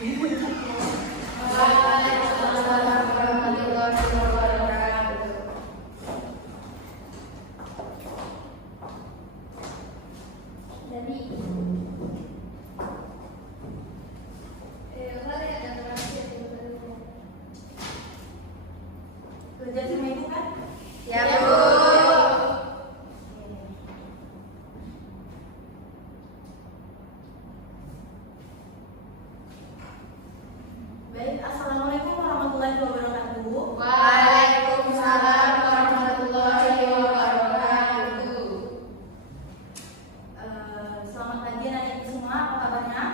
Waalaikumsalam warahmatullahi wabarakatuh. Jadi, kerja sama ibu kan? ya Bu. Baik, assalamualaikum warahmatullahi wabarakatuh. Waalaikumsalam warahmatullahi wabarakatuh. Selamat pagi anak-anak semua, apa kabarnya?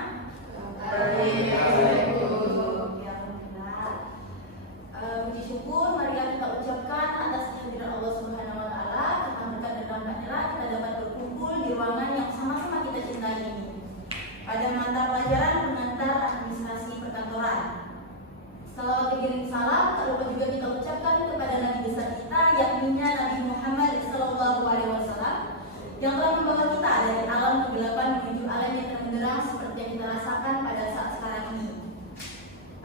Baik. Ya, alhamdulillah. Puji syukur mari kita ucapkan atas kehadiran Allah Subhanahu wa taala, kita berkat dan rahmatnya kita dapat berkumpul di ruangan yang sama-sama kita cintai ini. Pada mata pelajaran pengantar administrasi perkantoran. Salawat dikirim salam, tak lupa juga kita ucapkan kepada Nabi besar kita, yakni Nabi Muhammad SAW, yang telah membawa kita dari alam kegelapan menuju alam yang terbenderang seperti yang kita rasakan pada saat sekarang ini.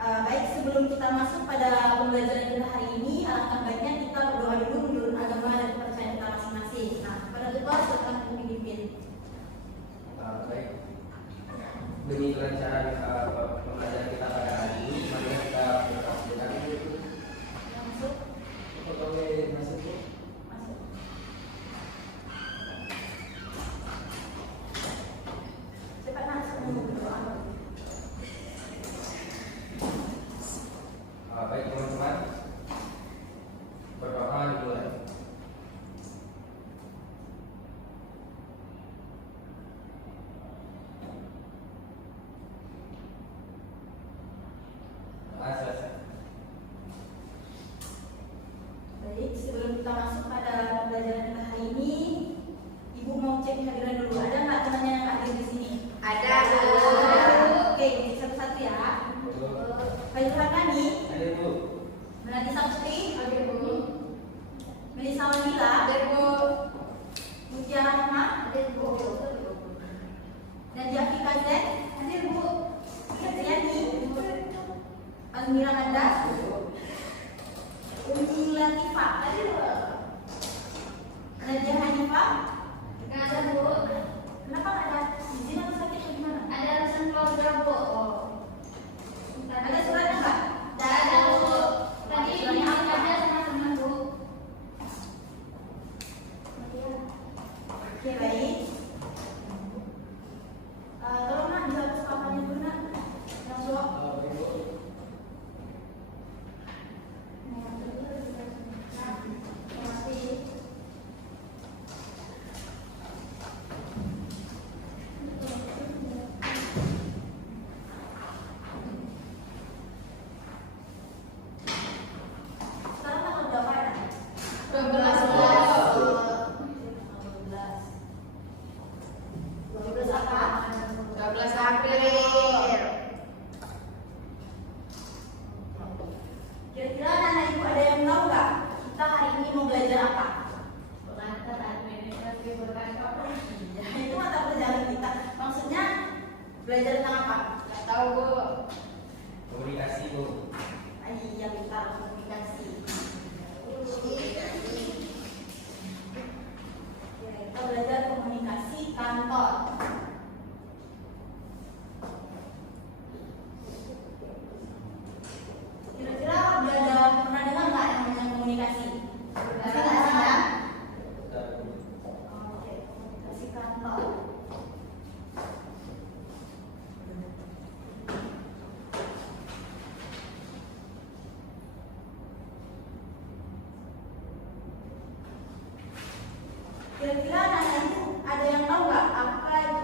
Baik, sebelum kita masuk pada pembelajaran kita hari ini, alangkah baiknya kita berdoa dulu menurut agama dan kepercayaan kita masing-masing. Nah, pada doa setelah memimpin. Baik. Demi kelancaran pembelajaran kita pada hari ini, mari kita berkata dulu. Masuk. Pegawai masuk Bu. Masuk. Cepat masuk berdoa. Baik teman-teman, berdoa dimulai. Selesai. Baik, sebelum kita masuk pada pembelajaran kita hari ini, Ibu mau cek kehadiran dulu. Ada nggak temannya yang hadir di sini? Ada, Bu. Oke, ini satu-satu ya. Faizulah Kani, Ada Bu. Melati Sabti, Oke, Bu. Melisa Wanila, Ada, Bu. Mutia Rahma, Ada, Bu. dan Jafi Kazet, Hadir, Bu. Katriani, Almira Mandas, Umi Latifah, Nadia Hanifah. Nggak ada, Bu. Kenapa nggak ada? Izin atau sakit atau gimana? Ada urusan keluarga, Bu. Ada suratnya nggak? Nggak ada, Bu. Tadi ini ada sama teman, Bu. Oke, baik. Tolong nak dihapus papannya dulu nak. Yang suap. Baik Bu. Terima kasih. Sekarang tanggal berapa ya? 12. 12 apa? 12 April. Kira-kira anak ibu ada yang tahu nggak kita hari ini mau belajar apa? Pengantar administrasi perkantoran. Ya, itu mata pelajaran kita. Maksudnya belajar tentang apa? Nggak tahu, Bu. Komunikasi Bu. Iya, kita komunikasi. Ya, kita belajar komunikasi kantor. Kira-kira pernah dengar nggak yang namanya komunikasi? Pasti nggak sih ya? Bentar, Bu. Oke, komunikasi kantor. Kira-kira anak ibu ada yang tahu nggak apa itu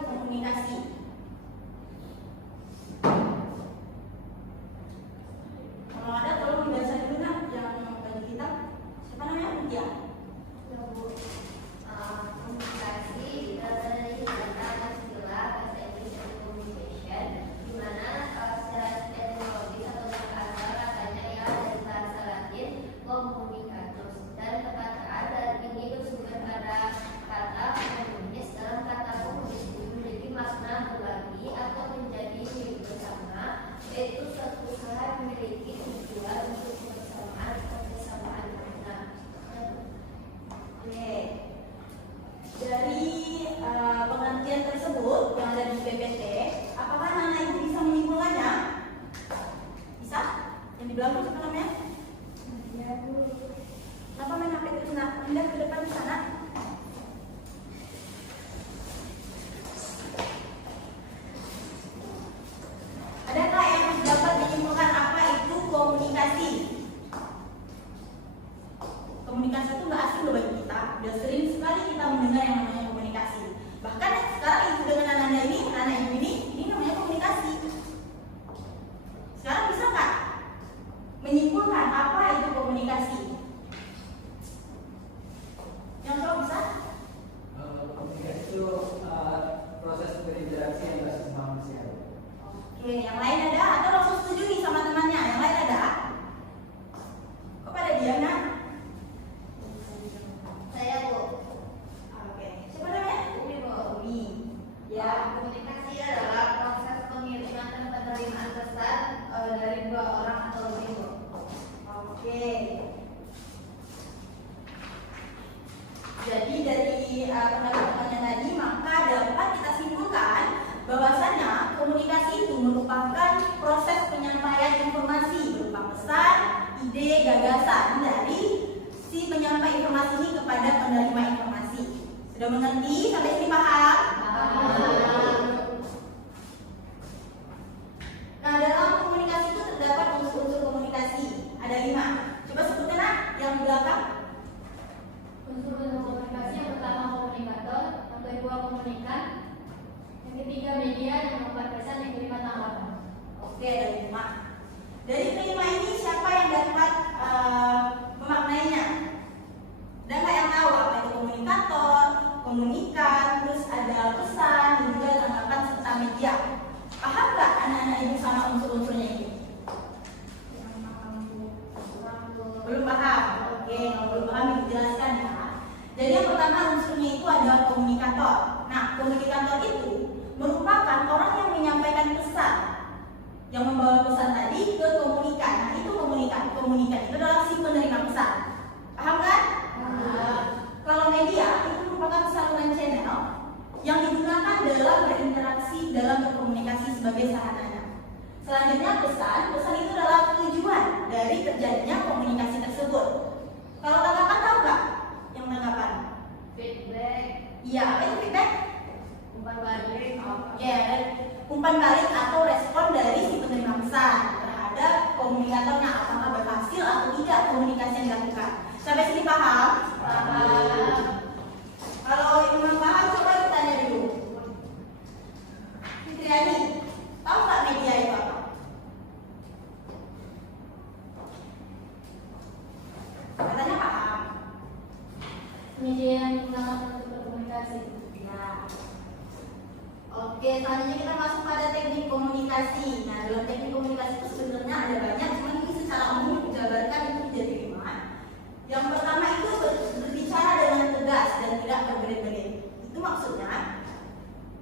yang lain ada atau langsung setuju nih sama temannya? Yang lain ada? Kok pada diam, Nak? Saya Bu. Oke. Siapa namanya? Umi Bu. Umi. Ya, komunikasi adalah proses pengiriman dan penerimaan pesan dari dua orang atau lebih Bu. Oke. Jadi dari teman-temannya tadi maka dapat kita simpulkan bahwasanya komunikasi itu merupakan proses penyampaian informasi berupa pesan, ide, gagasan dari si penyampai informasi ini kepada penerima informasi. Sudah mengerti? Sampai sini paham? Nah, dalam komunikasi itu terdapat unsur-unsur komunikasi. Ada 5. Coba sebutkan, Nak, yang di belakang. Unsur-unsur komunikasi yang pertama komunikator, yang kedua komunikan, yang ketiga media, yang keempat pesan, yang kelima tanggapan. Oke, ada 5. Dari kelima ini siapa yang dapat memaknainya? Ada nggak yang tahu apa itu komunikator, komunikan, terus ada pesan, dan juga tanggapan serta media? Paham nggak anak-anak ibu sama unsur-unsurnya ini? Belum paham? Oke, kalau belum paham dijelaskan ya. Jadi yang pertama unsurnya itu adalah komunikator. Nah, komunikator itu merupakan orang yang menyampaikan pesan, yang membawa pesan tadi ke komunikan. Nah, itu komunikan. Komunikan itu adalah si penerima pesan. Paham kan? Kalau media itu merupakan saluran channel yang digunakan dalam berinteraksi, dalam berkomunikasi sebagai sarananya. Selanjutnya pesan itu adalah tujuan dari terjadinya komunikasi tersebut. Kalau tanggapan tahu nggak? Yang tanggapan? Feedback, Iya, apa itu feedback? umpan balik, Oke, umpan balik atau respon dari si penerima pesan terhadap komunikatornya, apakah berhasil atau tidak komunikasi yang dilakukan. Sampai sini paham? Kalau memang paham, coba kita tanya dulu. Fitriani, tahu nggak media itu apa? Katanya paham. media yang digunakan untuk berkomunikasi. Ya. Oke, selanjutnya kita masuk pada teknik komunikasi. Nah, dalam teknik komunikasi itu sebenarnya ada banyak, cuma ini secara umum dijabarkan itu menjadi 5. Yang pertama itu berbicara dengan tegas dan tidak berbelit-belit. Itu maksudnya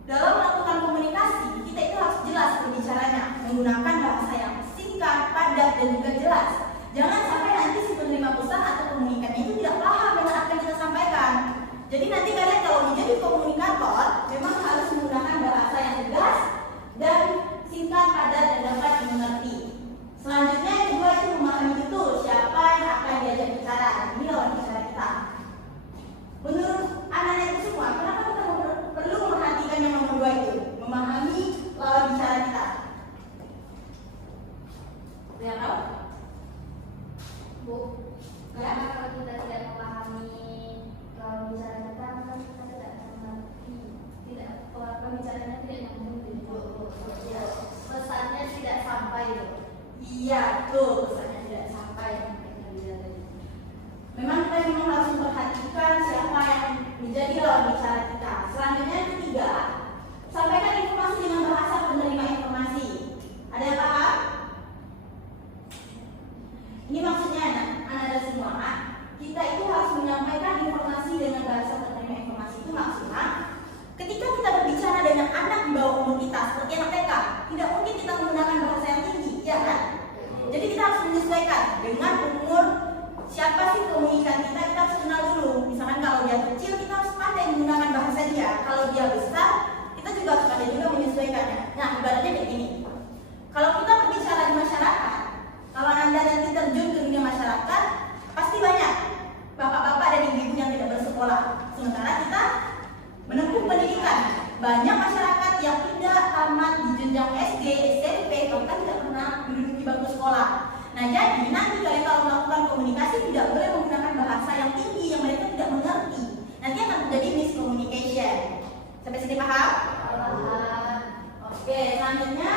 dalam melakukan komunikasi kita itu harus jelas berbicaranya, menggunakan bahasa yang singkat, padat dan juga jelas. Jangan sampai nanti si penerima pesan atau komunikannya itu tidak paham dengan apa yang kita sampaikan. Jadi nanti kalian kalau menjadi komunikator memang harus menggunakan bahasa yang tegas dan singkat, padat dan dapat dimengerti. Selanjutnya yang kedua itu memahami betul siapa yang akan diajak bicara. Ini lawan bicara kita. Menurut anak-anak itu semua, kenapa kita perlu memperhatikan yang nomor 2 itu? Memahami lawan bicara kita. Yang tahu? Bu, Ya. karena kalau kita tidak memahami lawan bicara kita, maka kita tidak mengerti, tidak pembicaranya tidak nyambung. Ya, pesannya tidak sampai. Iya, betul. Pesannya tidak sampai. Memang kita memang harus memperhatikan siapa yang menjadi lawan bicara kita. Selanjutnya yang ketiga, sampaikan informasi dengan bahasa penerima informasi. Ada yang paham? Ini maksudnya anak-anak semua, kita itu harus menyampaikan informasi dengan bahasa penerima informasi. Itu maksudnya ketika kita berbicara dengan anak di bawah umur kita seperti anak TK, tidak mungkin kita menggunakan bahasa yang tinggi, ya kan? Jadi kita harus menyesuaikan dengan umur siapa sih komunikan kita harus kenal dulu. Misalkan kalau dia kecil kita harus pandai menggunakan bahasa dia. Kalau dia besar kita juga harus pandai juga menyesuaikannya. Nah, ibaratnya kayak gini. Kalau kita berbicara di masyarakat, kalau Anda nanti terjun ke dunia masyarakat, pasti banyak bapak-bapak dan ibu-ibu yang tidak bersekolah. Sementara kita menempuh pendidikan. Banyak masyarakat yang tidak tamat di jenjang SD, SMP, bahkan tidak pernah duduk di bangku sekolah. Nah, jadi nanti kalian kalau melakukan komunikasi tidak boleh menggunakan bahasa yang tinggi yang mereka tidak mengerti. Nanti akan terjadi miscommunication. Sampai sini paham? Oke, selanjutnya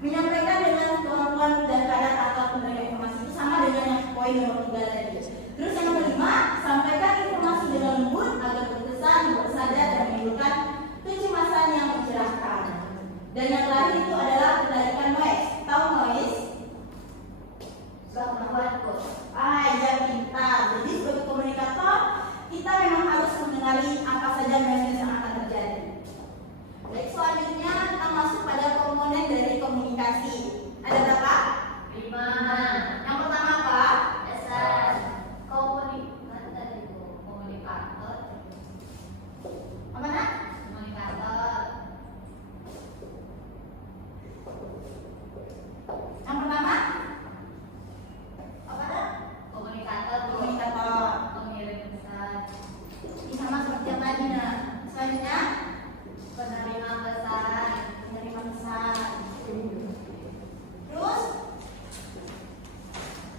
menyampaikan dengan kemampuan dan kadar atau penerima informasi itu sama dengan yang poin nomor 3 tadi. Terus yang kelima, sampaikan informasi dengan lembut agar berkesan, bersadar dan menimbulkan kecemasan yang mencerahkan. Dan yang terakhir itu adalah kendalikan komunikasi. Ada berapa? 5. Yang pertama apa? Dasar komunikator. Apa nak? Komunikator. Yang pertama? Apa nak? Komunikator. Komunikator. Pengirim pesan. Ini sama seperti yang tadi nak. Selanjutnya Penerima pesan. menerima pesan. Terus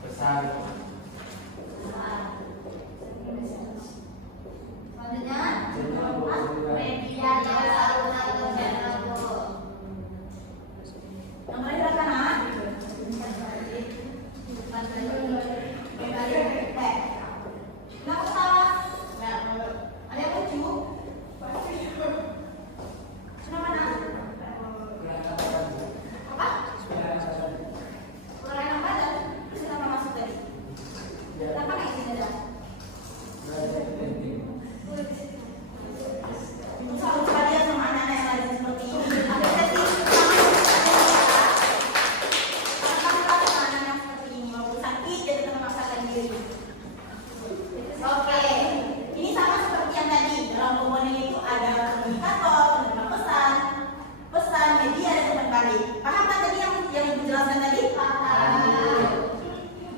Pesan. selanjutnya Media atau saluran channel. yang terakhir apa nak? Kenapa salah? Ada yang lucu? Kenapa nak? Apa? Kelainan badan? Terus kenapa masuk tadi? Kenapa kayak gini dah? Selalu perhatian sama anak-anak yang lagi seperti ini. Ada sesi sama anak-anak yang seperti ini. Walaupun sakit, dia tetap memaksakan diri. Oke, ini sama seperti yang tadi. Dalam komponen itu ada komunikator, penerima pesan, pesan, media, dan umpan balik. Paham kan tadi yang Ibu jelaskan tadi? Paham.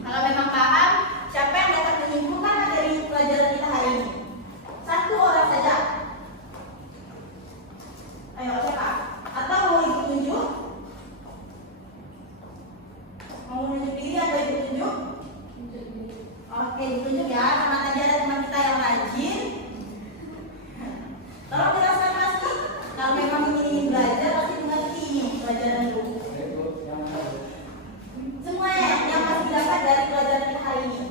Kalau memang paham, siapa yang dapat menyimpulkan dari pelajaran kita hari ini? Satu orang saja. Ayo, siapa? Atau mau Ibu tunjuk? Mau menunjuk diri atau Ibu tunjuk? Oke, ditunjuk ya. Karena tadi ada teman kita yang rajin. Tolong jelaskan pasti. Kalau memang ingin belajar, pasti mengerti ini pelajaran itu. Semua yang pasti dapat dari pelajaran kita hari ini.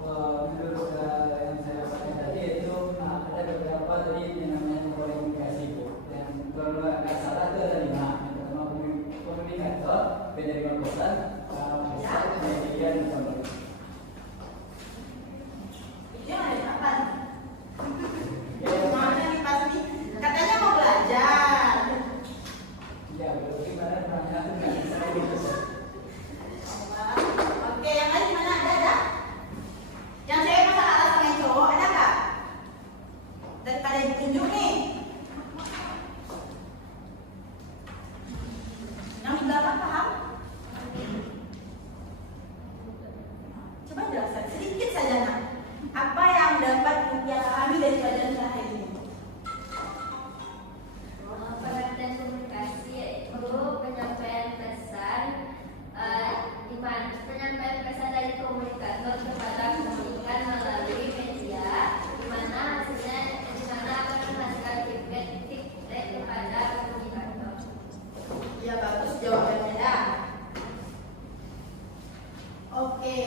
Menurut yang saya dapatkan tadi itu ada beberapa tadi yang namanya komunikasi Bu. Yang kalau nggak salah itu ada 5. Yang pertama komunikator, penerima pesan, pesan, media dan pembeli. Itu yang ada apa? Mana nih pasti? Katanya mau belajar. Ya, berarti mana pertanyaan nggak bisa gitu. Oke, yang lain mana ada? Yang cewek masa atas sama yang cowok ada nggak? Daripada ditunjuk nih. Yang di belakang paham? Coba jelaskan sedikit saja nak. Apa yang dapat dia pahami dari pelajaran kita hari ini? Pengertian komunikasi yaitu penyampaian pesan, di mana penyampaian pesan dari komunikator kepada komunikan melalui media, di mana hasilnya akan menghasilkan feedback kepada komunikator. Ya bagus jawabannya dah. Oke.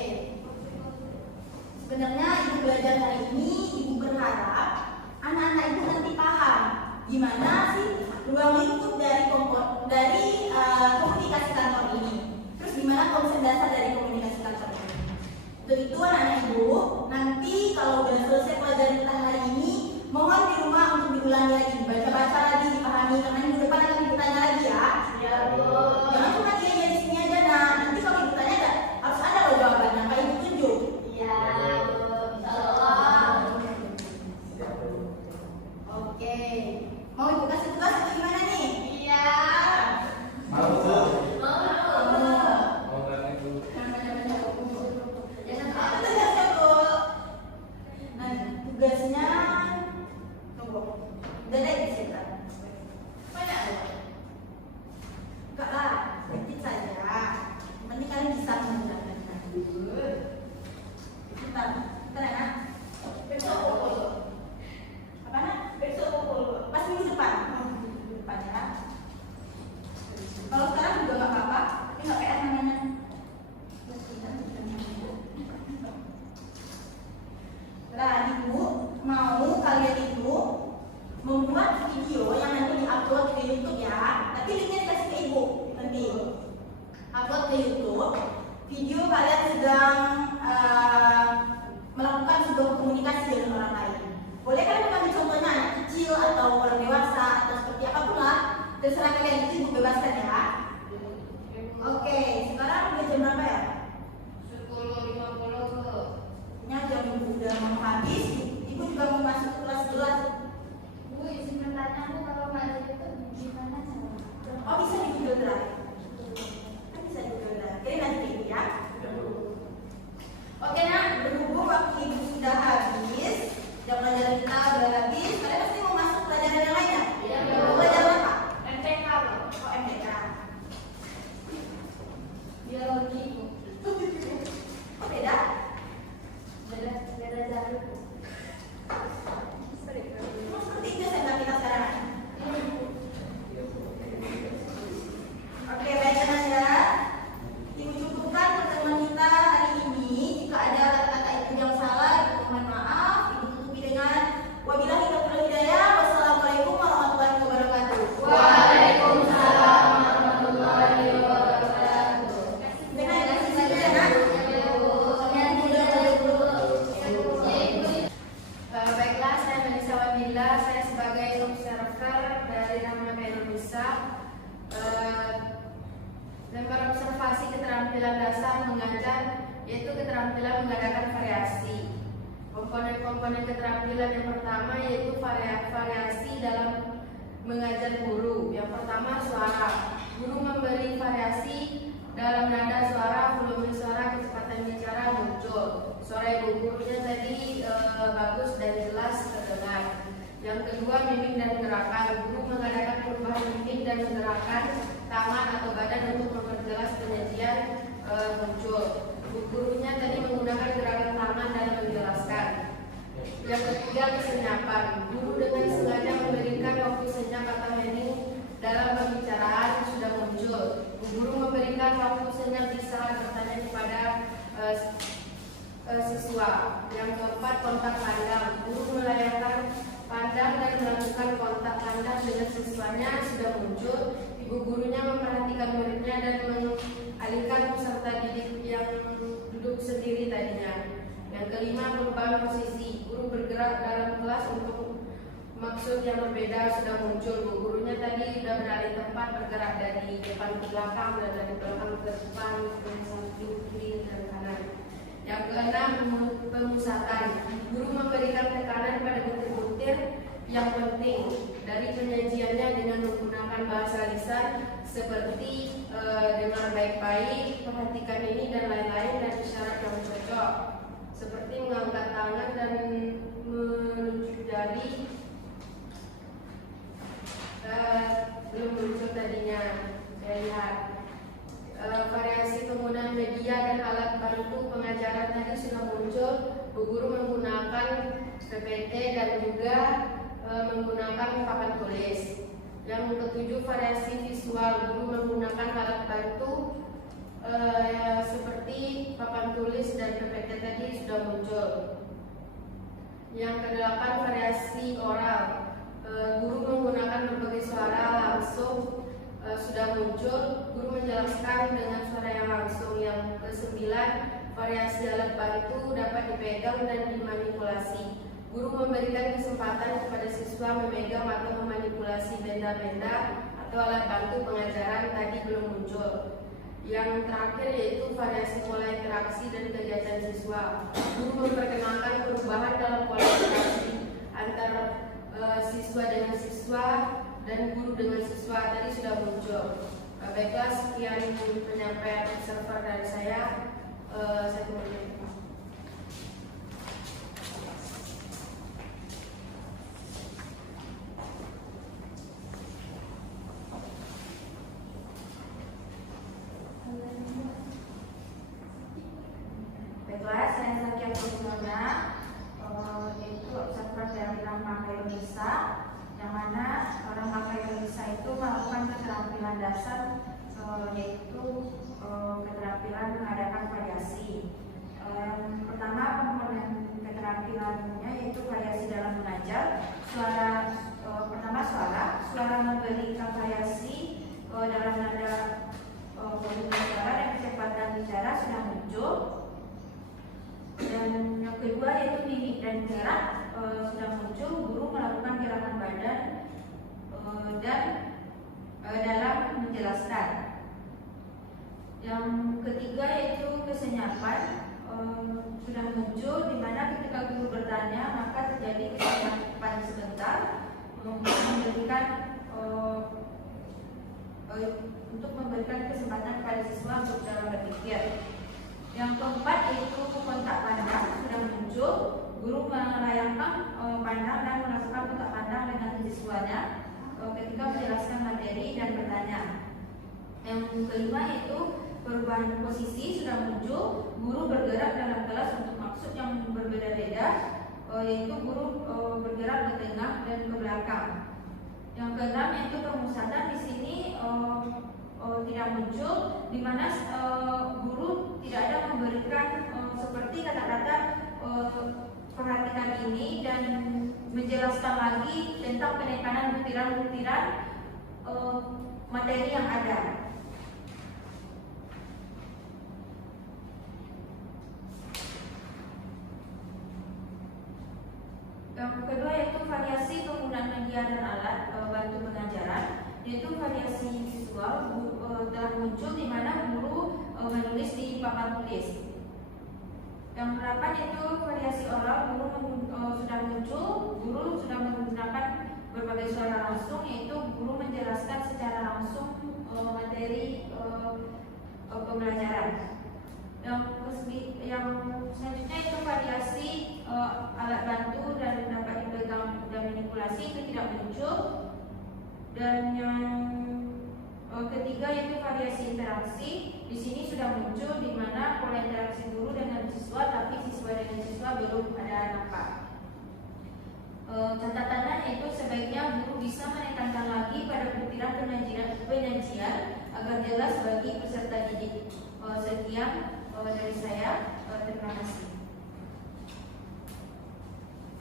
Sebenarnya Ibu belajar hari ini, Ibu berharap anak-anak Ibu nanti paham gimana sih ruang lingkup dari komunikasi kantor ini. Terus gimana konsep dasar dari komunikasi kantor ini. Untuk itu anak-anak Ibu, nanti kalau sudah selesai pelajaran kita hari ini, mohon di rumah untuk diulangi lagi, baca-baca lagi, dipahami, karena minggu depan akan ditanya lagi ya. Ya Bu. Jangan cuma dia di sini aja nah. Nanti kalau Ibu tanya harus ada loh jawabannya. Pak Ibu tunjuk. Ya Bu. Insyaallah. Oke. Mau Ibu kasih tugas atau gimana nih? Iya. Mau Bu. Mau. Mau banget Bu. Jangan Apa lupa. tugasnya Bu? Nah, tugasnya tunggu. Udah deh di situ. Mana ada? Enggak lah, sedikit saja. Nanti kalian bisa menjalankan. Kita ya. Besok pukul. Apa nak? Besok pukul. Pas minggu depan. Minggu depan ya. Kalau sekarang juga nggak apa-apa, tapi nggak PR namanya. Nah, Ibu mau kalian itu membuat video yang nanti diupload ke YouTube ya. Tapi linknya dikasih ke Ibu nanti. Upload ke YouTube. Video kalian sedang melakukan sebuah komunikasi dengan orang lain. Boleh kalian mengambil contohnya anak kecil atau orang dewasa atau seperti apapun lah. Terserah kalian, itu Ibu bebaskan ya. Lembar observasi keterampilan dasar mengajar yaitu keterampilan mengadakan variasi. Komponen-komponen keterampilan yang pertama yaitu variasi dalam mengajar guru. Yang pertama suara. Guru memberi variasi dalam nada suara, volume suara, kecepatan bicara muncul. Suara ibu gurunya tadi bagus dan jelas terdengar. Yang kedua mimik dan gerakan. Guru mengadakan perubahan mimik dan gerakan tangan atau badan untuk memperjelas penyajian muncul. Gurunya tadi menggunakan gerakan tangan dalam menjelaskan. Yang ketiga kesenyapan. Guru dengan sengaja memberikan waktu senyap atau hening dalam pembicaraan sudah muncul. Guru memberikan waktu senyap di saat bertanya kepada siswa. Yang keempat kontak pandang. Guru melayangkan pandang dan melakukan kontak pandang dengan siswanya sudah muncul. Ibu gurunya memperhatikan muridnya dan mengalihkan peserta didik yang duduk sendiri tadinya. Yang kelima perubahan posisi. Guru bergerak dalam kelas untuk maksud yang berbeda sudah muncul. Gurunya tadi sudah beralih tempat, bergerak dari depan ke belakang dan dari belakang ke depan, ke samping, kiri dan kanan. Yang keenam pemusatan. Guru memberikan tekanan pada butir-butir yang penting dari penyajiannya dengan menggunakan bahasa lisan seperti dengar baik-baik, perhatikan ini dan lain-lain, dan isyarat yang cocok seperti mengangkat tangan dan menunjuk jari. Belum muncul tadinya, saya lihat. Variasi penggunaan media dan alat bantu pengajaran tadi sudah muncul. Bu guru menggunakan PPT dan juga menggunakan papan tulis. Yang ketujuh variasi visual. Guru menggunakan alat bantu seperti papan tulis dan PPT tadi sudah muncul. Yang kedelapan variasi oral. Guru menggunakan berbagai suara langsung sudah muncul. Guru menjelaskan dengan suara yang langsung. Yang kesembilan variasi alat bantu dapat dipegang dan dimanipulasi. Guru memberikan kesempatan kepada siswa memegang atau memanipulasi benda-benda atau alat bantu pengajaran tadi belum muncul. Yang terakhir yaitu variasi pola interaksi dan kegiatan siswa. Guru memperkenalkan perubahan dalam pola interaksi antara siswa dengan siswa dan guru dengan siswa tadi sudah muncul. Baiklah, sekian penyampaian observer dari saya. Saya tutup. Baiklah, saya sekian sebelumnya yaitu observer dari Rangka Indonesia, yang mana Rangka Indonesia itu melakukan keterampilan dasar yaitu keterampilan mengadakan variasi. Pertama komponen keterampilannya yaitu variasi dalam mengajar. Pertama suara memberikan variasi dalam nada volume suara dan kecepatan bicara sudah muncul. Dan yang kedua yaitu mimik dan gerak sudah muncul. Guru melakukan gerakan badan dan dalam menjelaskan. Yang ketiga yaitu kesenyapan sudah muncul, di mana ketika guru bertanya maka terjadi kesenyapan sebentar untuk memberikan kesempatan kepada siswa untuk dalam berpikir. Yang keempat yaitu kontak pandang sudah muncul. Guru melayangkan pandang dan melakukan kontak pandang dengan siswanya ketika menjelaskan materi dan bertanya. Yang kelima yaitu perubahan posisi sudah muncul. Guru bergerak dalam kelas untuk maksud yang berbeda-beda, yaitu guru bergerak ke tengah dan ke belakang. Yang keenam yaitu pemusatan di sini tidak muncul, di mana guru tidak ada memberikan seperti kata-kata perhatikan ini dan menjelaskan lagi tentang penekanan butiran-butiran materi yang ada. Yang kedua yaitu variasi penggunaan media dan alat bantu pengajaran, yaitu variasi visual telah muncul, di mana papan tulis. Yang harapan itu variasi oral, sudah muncul, guru sudah menggunakan berbagai suara langsung, yaitu guru menjelaskan secara langsung materi pembelajaran. Yang selanjutnya itu variasi alat bantu dan dapat dipegang dan manipulasi itu tidak muncul. Dan yang ketiga yaitu variasi interaksi. Di sini sudah muncul di mana pola interaksi guru dengan siswa, tapi siswa dengan siswa belum ada nampak. Catatannya yaitu sebaiknya guru bisa menekankan lagi pada butiran penyajian agar jelas bagi peserta didik. Sekian dari saya. Terima kasih.